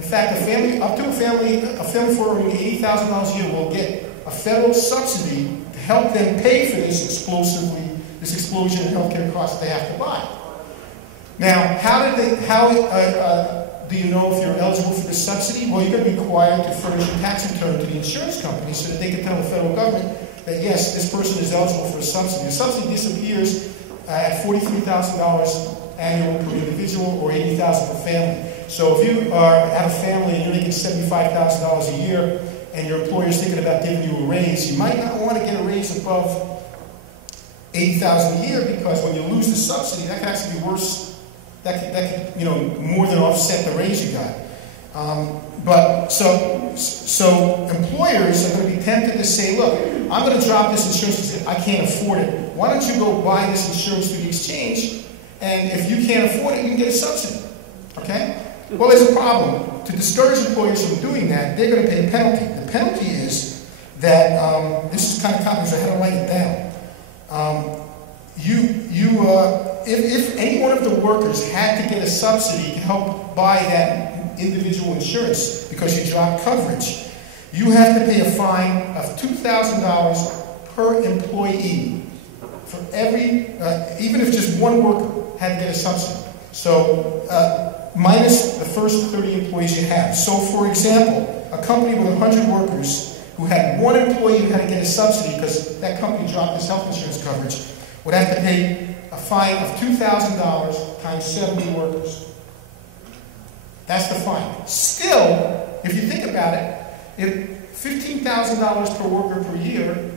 In fact, a family for earning $80,000 a year will get a federal subsidy to help them pay for this explosion in healthcare costs they have to buy. Now, how do you know if you're eligible for this subsidy? Well, you're going to be required to furnish a tax return to the insurance company so that they can tell the federal government that, yes, this person is eligible for a subsidy. The subsidy disappears at $43,000 annual per individual or $80,000 per family. So if you have a family and you're making $75,000 a year and your employer is thinking about giving you a raise, you might not want to get a raise above $80,000 a year, because when you lose the subsidy, that can actually be worse. That could more than offset the raise you got. So employers are going to be tempted to say, look, I'm going to drop this insurance because I can't afford it. Why don't you go buy this insurance through the exchange, and if you can't afford it, you can get a subsidy. Okay? Well, there's a problem. To discourage employers from doing that, they're going to pay a penalty. The penalty is that, this is kind of complicated, so I had to write it down. If any one of the workers had to get a subsidy to help buy that individual insurance because you dropped coverage, you have to pay a fine of $2,000 per employee for every, even if just one worker had to get a subsidy. So, minus the first 30 employees you have. So, for example, a company with 100 workers who had one employee who had to get a subsidy because that company dropped his health insurance coverage would have to pay a fine of $2,000 times 70 workers. That's the fine. Still, if you think about it, if $15,000 per worker per year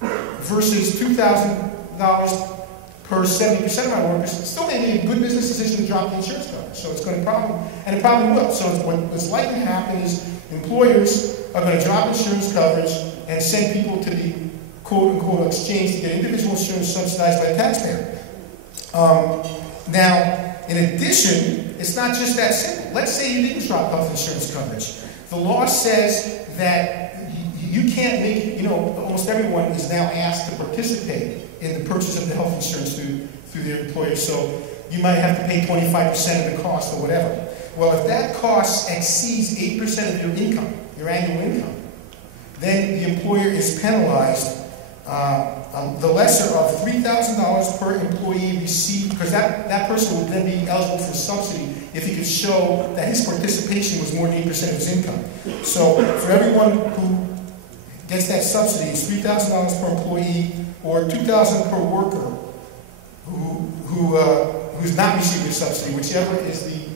versus $2,000 per 70% of my workers, it's still may be a good business decision to drop the insurance coverage. So it's going to it probably will. So what's likely to happen is employers are going to drop insurance coverage and send people to the quote-unquote exchange to get individual insurance subsidized by the taxpayer. Now, in addition, it's not just that simple. Let's say you didn't drop health insurance coverage. The law says that you can't make, almost everyone is now asked to participate in the purchase of the health insurance through their employer. So you might have to pay 25% of the cost or whatever. Well, if that cost exceeds 8% of your income, your annual income, then the employer is penalized the lesser of $3,000 per employee received, because that person would then be eligible for a subsidy if he could show that his participation was more than 8% of his income. So for everyone who gets that subsidy, it's $3,000 per employee or $2,000 per worker who's not receiving a subsidy, whichever is the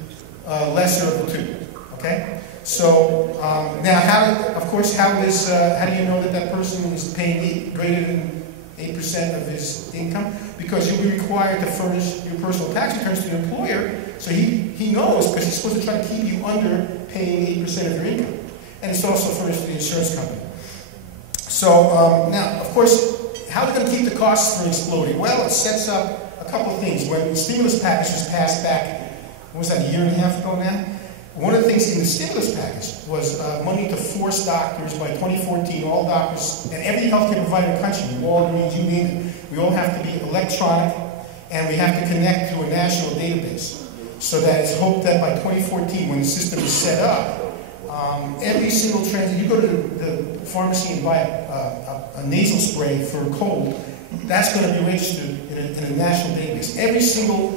lesser of the two. Okay. So now, how do you know that person is paying greater than 8% of his income? Because you'll be required to furnish your personal tax returns to your employer, so he knows, because he's supposed to try to keep you under paying 8% of your income. And it's also furnished to the insurance company. So now, of course, how are they going to keep the costs from exploding? Well, it sets up a couple of things. When the stimulus package was passed back, what was that, a year and a half ago now? One of the things in the stimulus package was money to force doctors by 2014, all doctors and every healthcare provider in the country, Walgreens, you name it, we all have to be electronic, and we have to connect to a national database. So that it's hoped that by 2014, when the system is set up, every single transaction, you go to the pharmacy and buy a nasal spray for a cold, that's going to be registered in a national database. Every single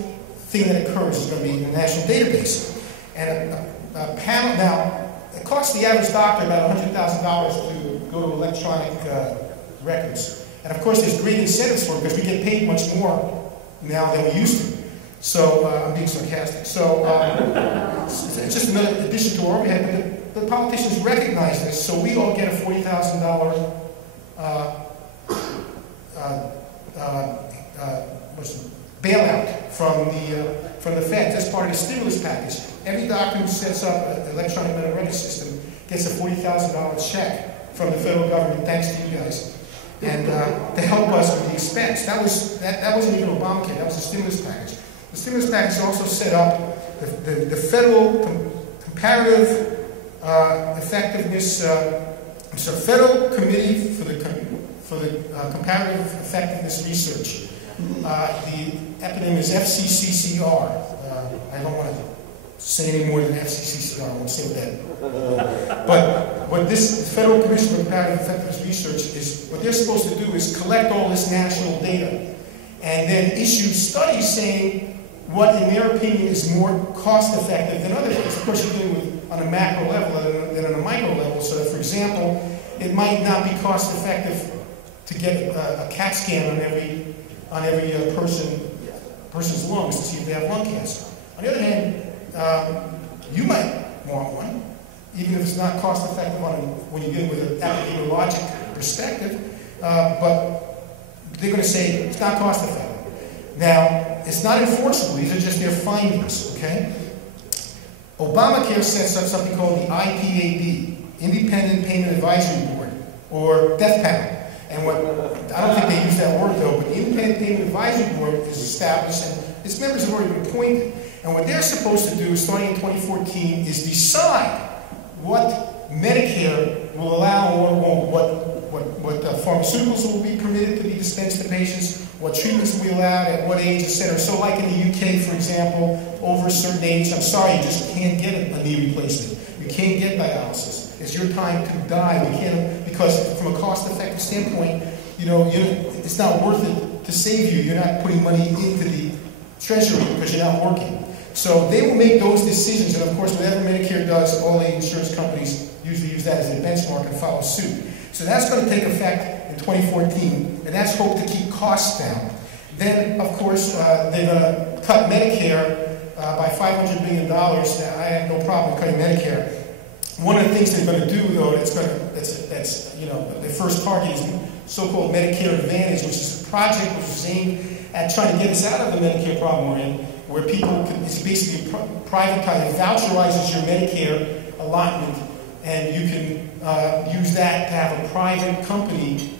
thing that occurs is going to be in a national database. And a panel, now, it costs the average doctor about $100,000 to go to electronic records. And of course, there's great incentives for it because we get paid much more now than we used to. So, I'm being sarcastic. So, it's just another addition to our overhead. But the politicians recognize this, so we all get a $40,000 bailout from the Fed. That's part of the stimulus package. Every doctor who sets up an electronic medical record system gets a $40,000 check from the federal government, thanks to you guys, and to help us with the expense. That wasn't even Obamacare. That was the stimulus package. The stimulus package also set up the federal comparative effectiveness. Federal Committee for the Comparative Effectiveness Research. The acronym is FCCCR. I don't want to say any more than FCCCR. PCR. I won't say what that. But what this Federal Commission for Comparative Effectiveness Research is, what they're supposed to do is collect all this national data and then issue studies saying what, in their opinion, is more cost-effective than other things. Of course, you're dealing with on a macro level than on a micro level. So that, for example, it might not be cost-effective to get a CAT scan on every person's lungs to see if they have lung cancer. On the other hand, you might want one, even if it's not cost-effective when you get with an epidemiologic perspective. But they're going to say it's not cost-effective. Now, it's not enforceable. These are just their findings, okay? Obamacare sets up something called the IPAB, Independent Payment Advisory Board, or Death Panel. And I don't think they use that word, though, but the Independent Payment Advisory Board is established, and its members have already been appointed. And what they're supposed to do, starting in 2014, is decide what Medicare will allow or won't, what pharmaceuticals will be permitted to be dispensed to patients, what treatments will be allowed, at what age, etc. So like in the UK, for example, over a certain age, I'm sorry, you just can't get a knee replacement. You can't get dialysis. It's your time to die. We can't, because from a cost-effective standpoint, it's not worth it to save you. You're not putting money into the treasury because you're not working. So they will make those decisions, and of course, whatever Medicare does, all the insurance companies usually use that as a benchmark and follow suit. So that's going to take effect in 2014, and that's hoped to keep costs down. Then, of course, they're going to cut Medicare by $500 billion. Now, I have no problem with cutting Medicare. One of the things they're going to do, though, that's their first target is so-called Medicare Advantage, which is a project which is aimed at trying to get us out of the Medicare problem we're in, where people can, it's basically privatized, it voucherizes your Medicare allotment, and you can use that to have a private company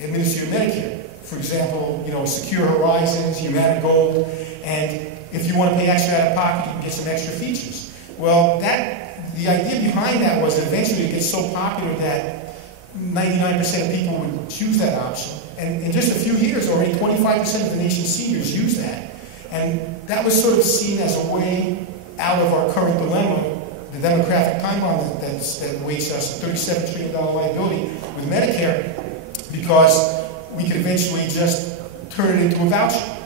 administer your Medicare. For example, Secure Horizons, Humana Gold, and if you want to pay extra out of pocket, you can get some extra features. Well, the idea behind that was that eventually it gets so popular that 99% of people would choose that option. And in just a few years already, 25% of the nation's seniors use that. And that was sort of seen as a way out of our current dilemma, the demographic timeline that awaits us, a $37 trillion liability with Medicare, because we could eventually just turn it into a voucher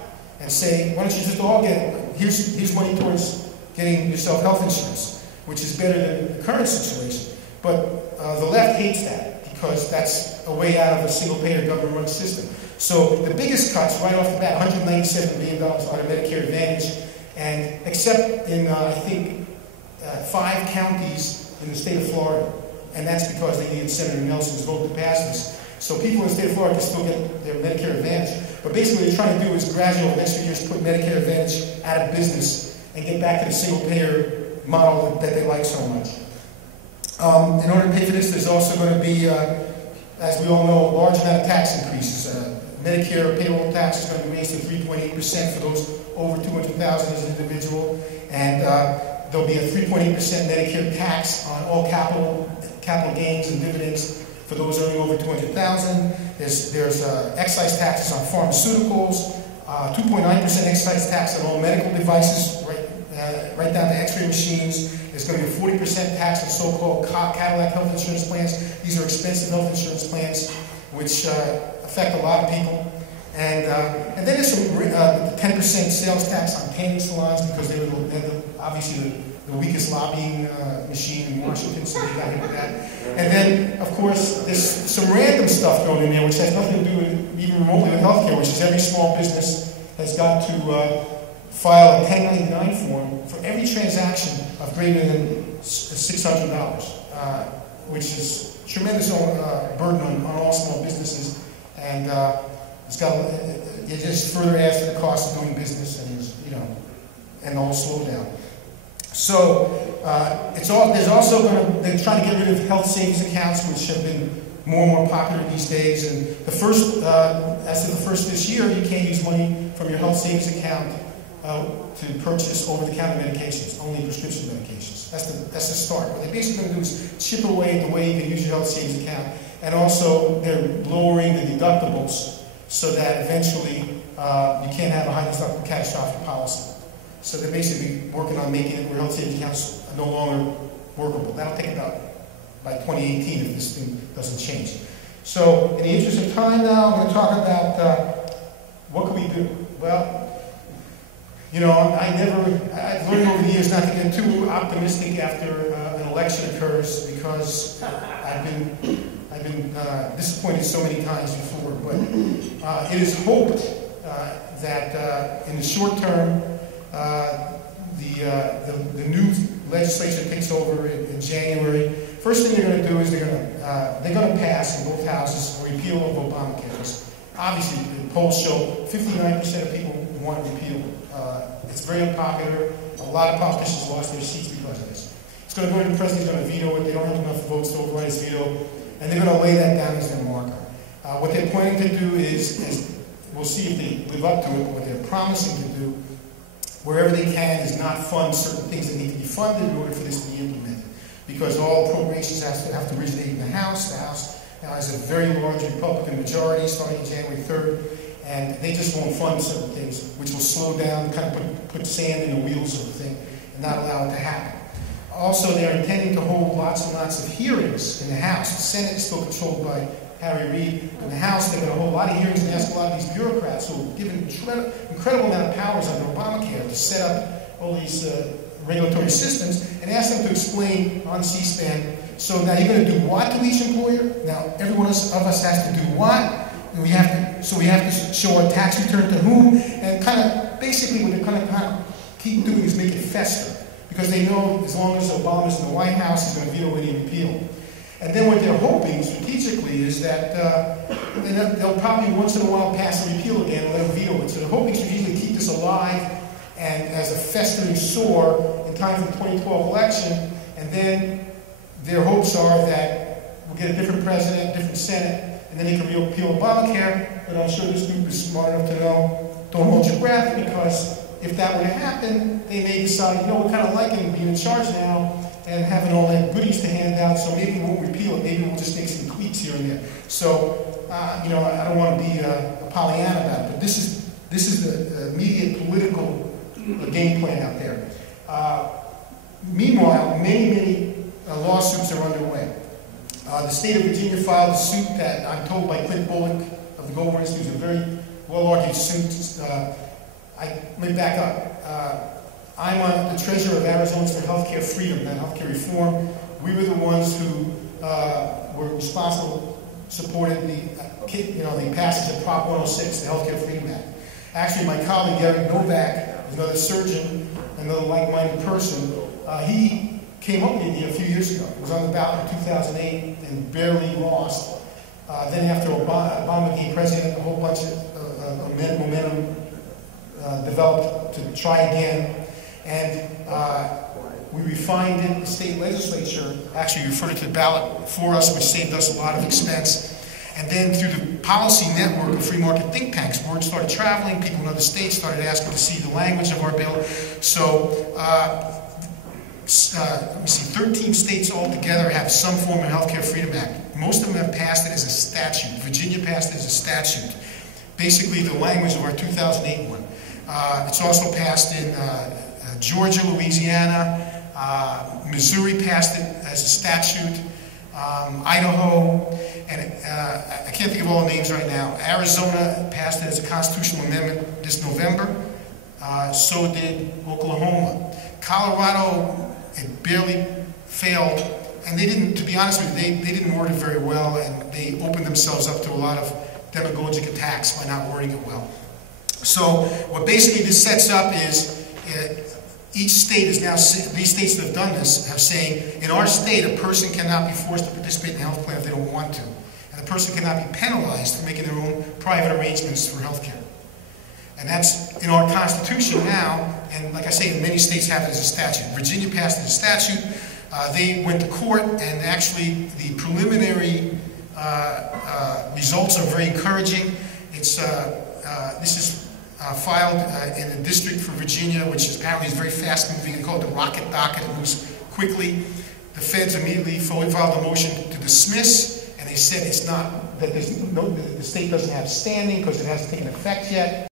and say, why don't you just all get, here's money towards getting yourself health insurance, which is better than the current situation. But the left hates that because that's a way out of a single-payer government-run system. So the biggest cuts right off the bat, $197 billion out of Medicare Advantage, and except in, I think, 5 counties in the state of Florida, and that's because they needed Senator Nelson's vote to pass this. So people in the state of Florida can still get their Medicare Advantage. But basically what they're trying to do is gradually over the next few years put Medicare Advantage out of business and get back to the single-payer model that they like so much. In order to pay for this, there's also going to be, as we all know, a large amount of tax increases. Medicare payroll tax is going to be raised to 3.8% for those over $200,000 as an individual, and there'll be a 3.8% Medicare tax on all capital gains and dividends for those earning over $200,000. There's excise taxes on pharmaceuticals, 2.9% excise tax on all medical devices, right down to X-ray machines. There's going to be a 40% tax on so-called Cadillac health insurance plans. These are expensive health insurance plans, which affect a lot of people. And then there's some 10% sales tax on tanning salons because they're obviously the weakest lobbying machine in Washington, so they got hit with that. And then, of course, there's some random stuff going in there, which has nothing to do with even remotely with healthcare, which is every small business has got to file a 1099 form for every transaction of greater than $600, which is a tremendous burden on all small businesses, and it just further adds to the cost of doing business and the whole slowdown. So there's also they're trying to get rid of health savings accounts, which have been more and more popular these days. And as of the first this year, you can't use money from your health savings account to purchase over-the-counter medications, only prescription medications. That's the start. What they're basically going to do is chip away at the way you can use your health savings account, and also they're lowering the deductibles so that eventually you can't have a high deductible catastrophic policy. So they're basically working on making it where health savings accounts are no longer workable. That'll take about by 2018 if this thing doesn't change. So in the interest of time now, I'm going to talk about what can we do. Well, you know, I've learned over the years not to get too optimistic after an election occurs, because I've been disappointed so many times before. But it is hoped that in the short term, the new legislature takes over in January. First thing they're going to do is they're going to pass in both houses a repeal of Obamacare. Obviously, the polls show 59% of people want to repeal. It's very unpopular. A lot of politicians lost their seats because of this. It's going to go to the president. He's going to veto it. They don't have enough votes to override his veto, and they're going to lay that down as their marker. What they're planning to do is we'll see if they live up to it. But what they're promising to do, wherever they can, is not fund certain things that need to be funded in order for this to be implemented. Because all appropriations have to originate in the House. The House now has a very large Republican majority starting January 3rd, and they just won't fund certain things, which will slow down, kind of put sand in the wheels of the thing, and not allow it to happen. Also, they're intending to hold lots and lots of hearings in the House. The Senate is still controlled by Harry Reid. In the House, they're going to hold a lot of hearings and ask a lot of these bureaucrats who are given an incredible amount of powers under Obamacare to set up all these regulatory systems, and ask them to explain on C-SPAN. So now you're going to do what to each employer? Now every one of us has to do what? And we have to show a tax return to whom? And kind of basically what they're kind of keep doing is make it fester, because they know as long as Obama's in the White House, he's going to veto any repeal. And then what they're hoping strategically is that they'll probably once in a while pass a repeal again and let them veto it. So they're hoping strategically to keep this alive and as a festering sore in time for the 2012 election. And then their hopes are that we'll get a different president, different Senate, and then they can repeal Obamacare. But I'm sure this group is smart enough to know, don't hold your breath, because if that were to happen, they may decide, you know, we're kind of liking being in charge now and having all that goodies to hand out, so maybe we won't repeal it. Maybe we'll just make some tweaks here and there. So, you know, I don't want to be a Pollyanna about it, but this is the immediate political game plan out there. Meanwhile, many lawsuits are underway. The state of Virginia filed a suit that I'm told by Clint Bullock of the Goldwater Institute is a very well-argued suit. Let me back up. I'm the treasurer of Arizona's for Healthcare Freedom, and healthcare reform. We were the ones who were responsible, supported the passage of Prop 106, the Healthcare Freedom Act. Actually, my colleague Eric Novak, another surgeon, another like-minded person, he came up with the idea a few years ago. It was on the ballot in 2008 and barely lost. Then after Obama became president, a whole bunch of momentum developed to try again. And we refined it. The state legislature actually referred it to the ballot for us, which saved us a lot of expense. And then through the policy network of free market think tanks, word started traveling. People in other states started asking to see the language of our bill. So, let me see, 13 states altogether have some form of Healthcare Freedom Act. Most of them have passed it as a statute. Virginia passed it as a statute. Basically the language of our 2008 one. It's also passed in Georgia, Louisiana, Missouri passed it as a statute, Idaho, and I can't think of all the names right now. Arizona passed it as a constitutional amendment this November. So did Oklahoma. Colorado, it barely failed, and they didn't, to be honest with you, they didn't word it very well, and they opened themselves up to a lot of demagogic attacks by not wording it well. So what basically this sets up is each state is now, these states that have done this have saying, in our state, a person cannot be forced to participate in a health plan if they don't want to. And a person cannot be penalized for making their own private arrangements for health care. And that's in our Constitution now, and like I say, many states have it as a statute. Virginia passed it as a statute. They went to court, and actually the preliminary results are very encouraging. It's, this is filed in a district for Virginia, which is apparently very fast moving. They call it the rocket docket. It moves quickly. The feds immediately filed a motion to dismiss, and they said it's not, that the state doesn't have standing because it hasn't taken effect yet.